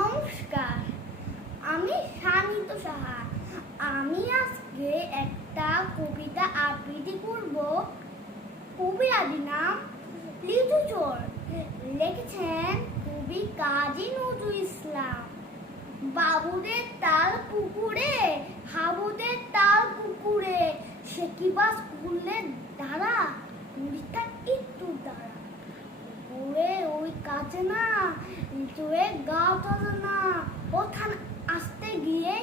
নমস্কার, আমি শানিত সাহা। আমি আজকে একটা কবিতা আবৃত্তি করব। কবির নাম লিচু চোর। লিখেছেন কবি কাজী নজরুল ইসলাম। বাবুদের তাল পুকুরে, হাবুদের তাল পুকুরে, সে কি বা স্কুলের দ্বারা, পরীক্ষা একটু দ্বারা পুকুরে ওই কাছে না, তুই গাও চলে না, ওখানে আসতে গিয়ে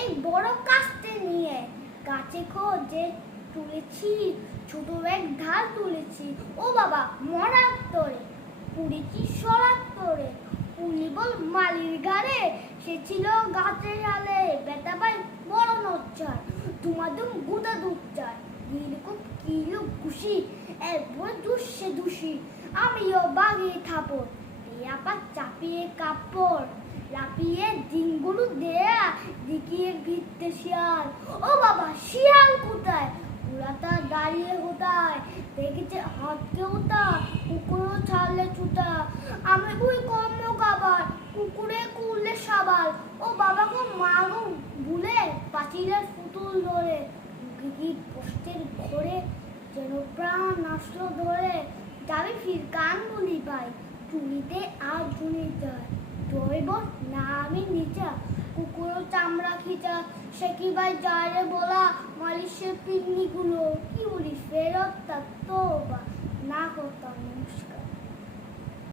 এই বড় কাস্তে নিয়ে গাছে খোঁজে তুলেছি, ছোট এক ঢাল তুলেছি। ও বাবা মরার তোরে, পুড়েছি সরার তোরে, পুলি বল মালির গাড়ে, সে ছিল গাছের ডালে, বেটা ভাই বড় নচ্চার, তোমাদের গুদা দুচ্চার, গিলকুপ কিলো খুশি, এরপর দুষে দুষি, আমিও বাগিয়ে থাপড়, আপা চাপিয়ে কাপড়, লাপিয়ে ডিঙ্গুলু দেয়া, দিকিয়ে ভিত্তে শিয়াল। ও বাবা শিয়াল কোথায়, পুরাটা দাঁড়িয়ে কোথায়, দেখেছে হাতকে ওটা, কুকুরও ছাড়লে ছুটা, আমি বুই কর্ম কাবার, কুকুরে কুড়লে সাবাল। ও বাবা গো মা গো ভুলে, পাঁচিলের পুতুল ধরে, গিগি পোস্টের ঘরে, যেন প্রাণ আসলো ধরে, যাবি ফির কান বলি ভাই, চুলিতে আর ঝুলে যায়, জৈব না আমি নিচা, কুকুরও চামড়া খিচা, সে কি ভাই যায় রে বলা, মালিশের পিকনিকগুলো কি বলিস ফেরত তা তো বা না করতাম।